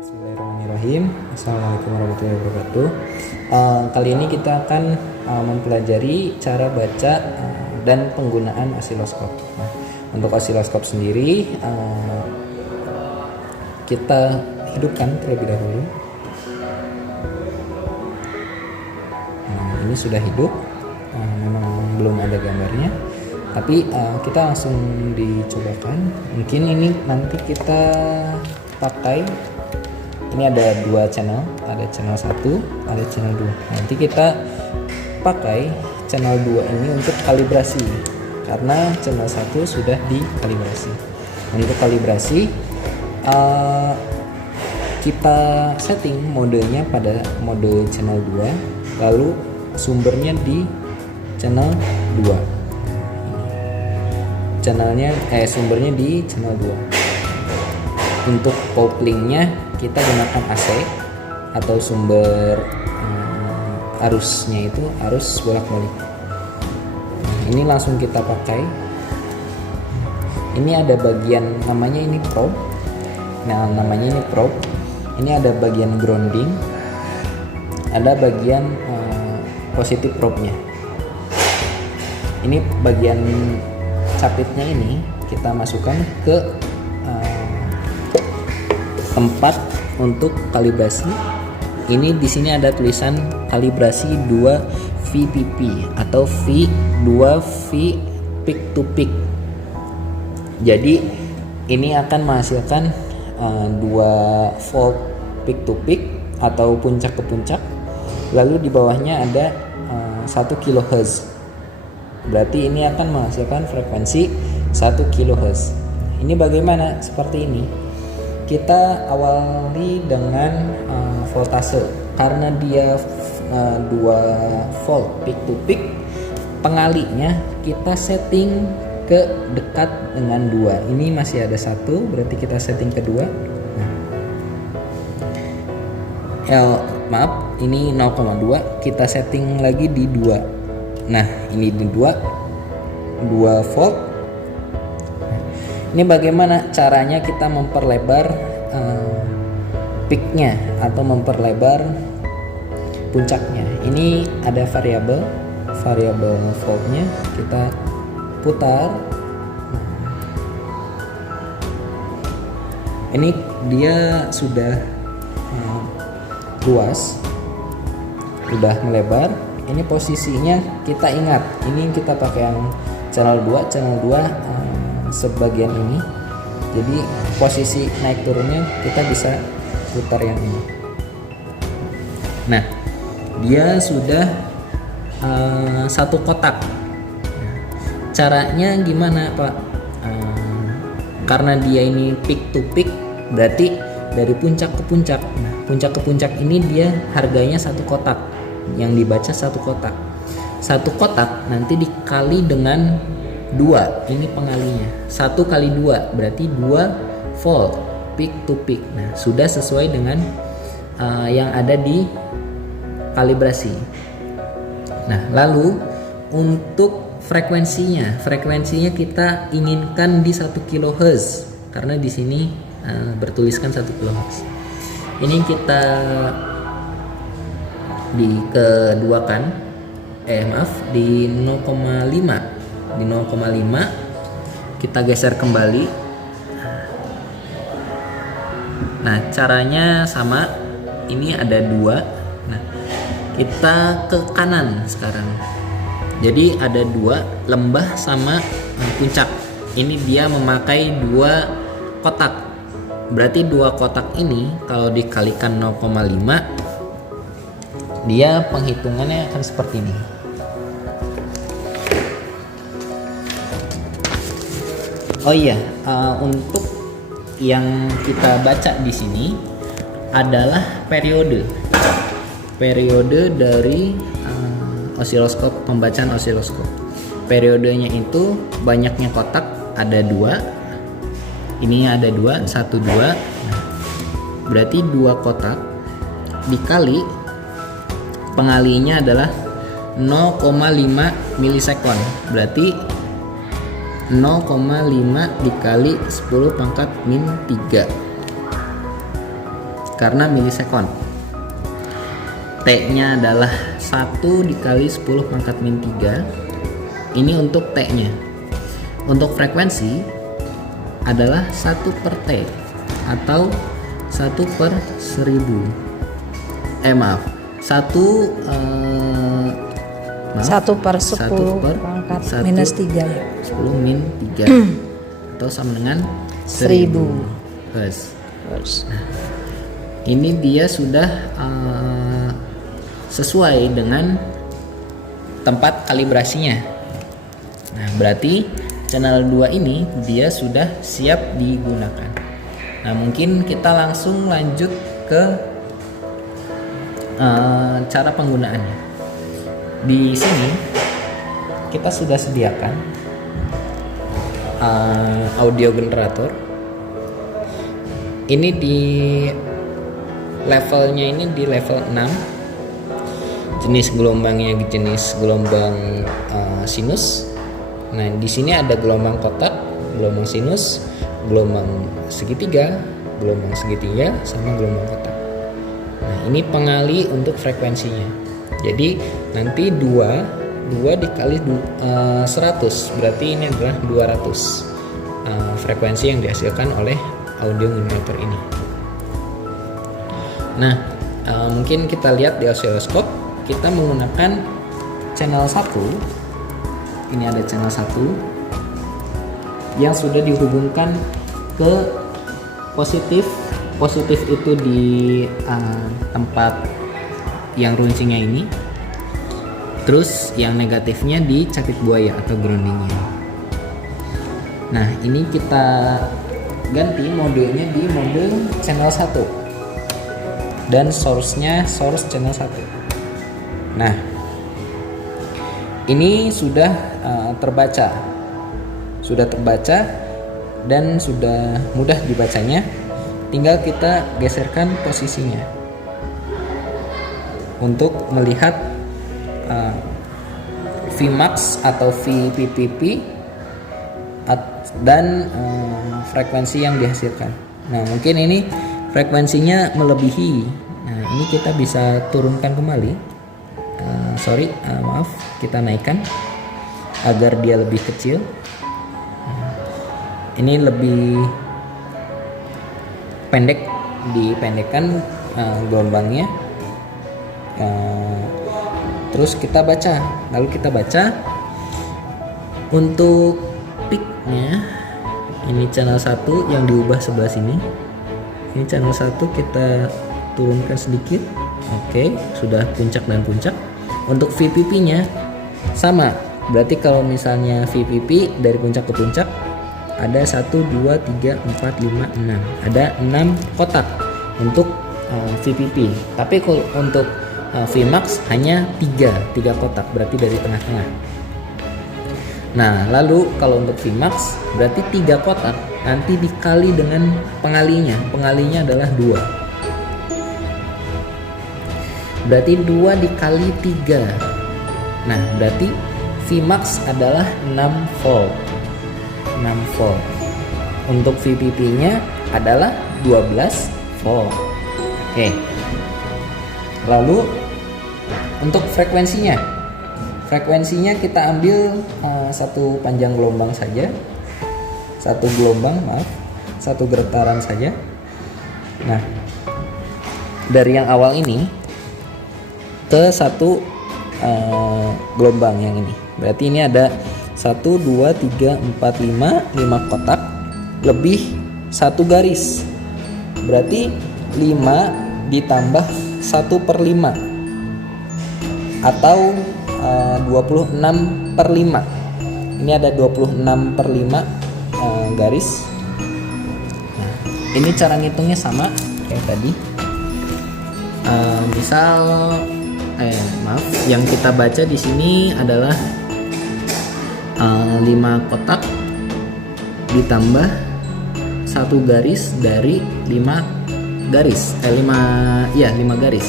Bismillahirrahmanirrahim. Assalamualaikum warahmatullahi wabarakatuh. Kali ini kita akan mempelajari cara baca dan penggunaan osiloskop. Nah, untuk osiloskop sendiri kita hidupkan terlebih dahulu. Nah, ini sudah hidup. Memang belum ada gambarnya, tapi kita langsung dicobakan. Mungkin ini nanti kita pakai. Ini ada dua channel, ada channel 1, ada channel 2. Nanti kita pakai channel 2 ini untuk kalibrasi, karena channel 1 sudah dikalibrasi. Untuk kalibrasi kita setting modenya pada mode channel 2, lalu sumbernya di channel 2. Sumbernya di channel 2. Untuk couplingnya kita gunakan AC atau sumber arusnya itu arus bolak-balik. Ini langsung kita pakai. Ini ada bagian namanya ini probe. Nah, namanya ini probe. Ini ada bagian grounding, ada bagian positif probe-nya. Ini bagian capitnya ini kita masukkan ke tempat untuk kalibrasi. Ini di sini ada tulisan kalibrasi 2 VPP atau V2V peak to peak. Jadi ini akan menghasilkan 2 volt peak to peak atau puncak ke puncak. Lalu di bawahnya ada 1 kHz. Berarti ini akan menghasilkan frekuensi 1 kHz. Ini bagaimana? Seperti ini. Kita awali dengan voltase, karena dia 2 volt peak to peak, pengalinya kita setting ke dekat dengan 2. Ini masih ada 1, berarti kita setting kedua. Ini 0,2, kita setting lagi di 2. Nah, ini di 2 volt. Ini bagaimana caranya kita memperlebar peaknya atau memperlebar puncaknya. Ini ada variabel voltnya, kita putar. Ini dia sudah luas, sudah melebar. Ini posisinya kita ingat, ini kita pakai yang channel 2 sebagian ini. Jadi posisi naik turunnya kita bisa putar yang ini. Nah, dia sudah satu kotak. Caranya gimana, Pak? Karena dia ini peak to peak, berarti dari puncak ke puncak. Nah, puncak ke puncak ini dia harganya satu kotak, yang dibaca satu kotak. Satu kotak nanti dikali dengan 2, ini pengalinya. 1 kali 2 berarti 2 volt peak to peak. Nah, sudah sesuai dengan yang ada di kalibrasi. Nah, lalu untuk frekuensinya kita inginkan di 1 kHz, karena di sini bertuliskan 1 kHz. Ini kita dikeduakan, di 0,5. Di 0,5 kita geser kembali. Nah, caranya sama. Ini ada 2. Nah, kita ke kanan sekarang. Jadi ada 2 lembah sama puncak. Ini dia memakai 2 kotak. Berarti 2 kotak ini kalau dikalikan 0,5, dia penghitungannya akan seperti ini. Oh iya, untuk yang kita baca di sini adalah periode dari osiloskop, pembacaan osiloskop. Periodenya itu banyaknya kotak ada 2. Ini ada 2, 1, 2. Nah, berarti 2 kotak dikali pengalinya adalah 0,5 milisekon. Berarti 0,5 dikali 10 pangkat min 3 karena milisekon. T-nya adalah 1 dikali 10 pangkat min 3. Ini untuk T-nya. Untuk frekuensi adalah 1 per T atau 1 per 1000. Maaf, 1 per 10 pangkat minus 3 ya. 10 min 3 atau sama dengan 1000 Hz. Nah, ini dia sudah sesuai dengan tempat kalibrasinya. Nah, berarti channel 2 ini dia sudah siap digunakan. Nah, mungkin kita langsung lanjut ke cara penggunaannya. Di sini kita sudah sediakan audio generator. Ini di levelnya, ini di level 6. Jenis gelombangnya jenis gelombang sinus. Nah, di sini ada gelombang kotak, gelombang sinus, gelombang segitiga, sama gelombang kotak. Nah, ini pengali untuk frekuensinya. Jadi nanti 2 dikali 100, berarti ini adalah 200 frekuensi yang dihasilkan oleh audio generator ini. Nah, mungkin kita lihat di osiloskop, kita menggunakan channel 1. Ini ada channel 1 yang sudah dihubungkan ke positif. Positif itu di tempat yang runcingnya ini. Terus yang negatifnya di cakit buaya atau groundingnya. Nah, ini kita ganti modenya di mode channel 1 dan source-nya source channel 1. Nah, ini sudah terbaca dan sudah mudah dibacanya. Tinggal kita geserkan posisinya untuk melihat Vmax atau VPPP dan frekuensi yang dihasilkan. Nah, mungkin ini frekuensinya melebihi. Nah, ini kita bisa turunkan kembali. Maaf, kita naikkan agar dia lebih kecil. Ini lebih pendek, dipendekkan gelombangnya. Terus kita baca, lalu kita baca untuk peak-nya. Ini channel 1 yang diubah sebelah sini. Ini channel 1 kita turunkan sedikit. Oke, sudah puncak dan puncak. Untuk VPP-nya sama. Berarti kalau misalnya VPP dari puncak ke puncak ada 1 2 3 4 5 6. Ada 6 kotak untuk VPP. Tapi kalau untuk Vmax hanya 3 kotak, berarti dari tengah-tengah. Nah, lalu kalau untuk Vmax berarti 3 kotak nanti dikali dengan pengalinya. Pengalinya adalah 2. Berarti 2 dikali 3. Nah, berarti Vmax adalah 6 volt. 6 volt. Untuk VPP-nya adalah 12 volt. Oke. Lalu untuk frekuensinya kita ambil satu panjang gelombang saja, satu getaran saja. Nah, dari yang awal ini ke satu gelombang yang ini, berarti ini ada 1 2 3 4 5 kotak lebih 1 garis, berarti 5 ditambah 1/5 atau 26/5. Ini ada 26/5 garis. Nah, ini cara ngitungnya sama kayak tadi. Yang kita baca di sini adalah 5 kotak ditambah 1 garis dari 5 garis. 5 garis.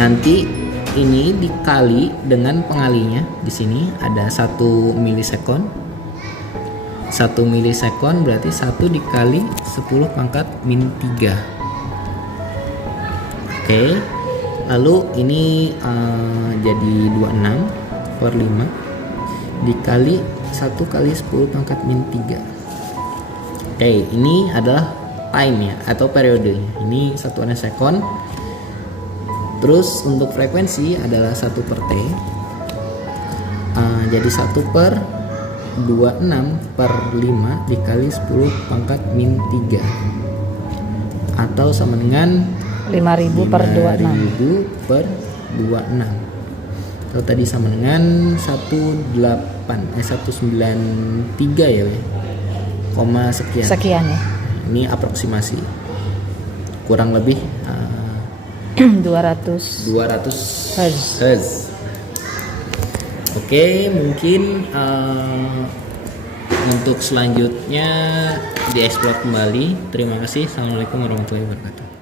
Nanti ini dikali dengan pengalinya. Di sini ada 1 milisekon. 1 1 milisekon berarti 1 dikali 10 pangkat min 3. Oke, lalu ini jadi 26 per 5 dikali 1 kali 10 pangkat min 3. Oke, ini adalah time ya, atau periodenya. Ini satuannya sekon. Terus untuk frekuensi adalah 1 per T. Jadi 1 per 26 per 5 dikali 10 pangkat min 3, atau sama dengan 5.000 per 26. 5.000 per 26, atau tadi sama dengan 193 ya, koma sekian. Sekian ya. Ini aproksimasi, kurang lebih 200 Hz. Oke, mungkin untuk selanjutnya dieksplor kembali. Terima kasih. Assalamualaikum warahmatullahi wabarakatuh.